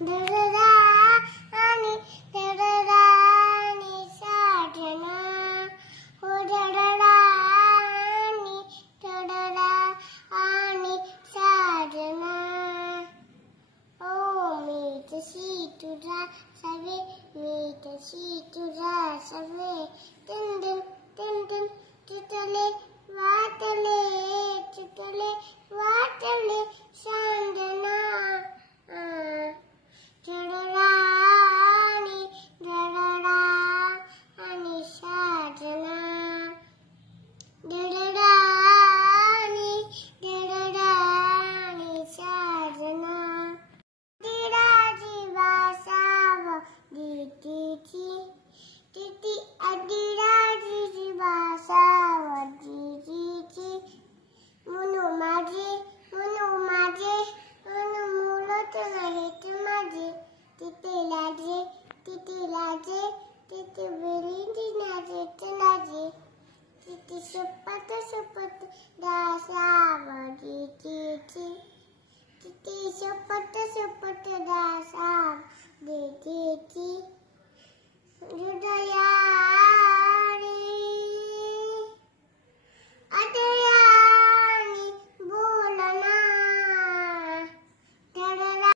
धडधडा आणि धडधडा आणि साजना हो धडधडा आणि धडधडा आणि साजना ओ मी तशी तुझा सवे मी तशी तुझा सवे दिन दिन दिन दिन चितले वाटले सांजना धडधडा आणि साजना धडधडा आणि साजना अदिराजी वासाव दीदीची तिती अदिराजी वासाव दीदीची मुनु माझे मुलत नाहीत माझे तिथे लाजे तिथे बेली दिनाचे लाजे तिथे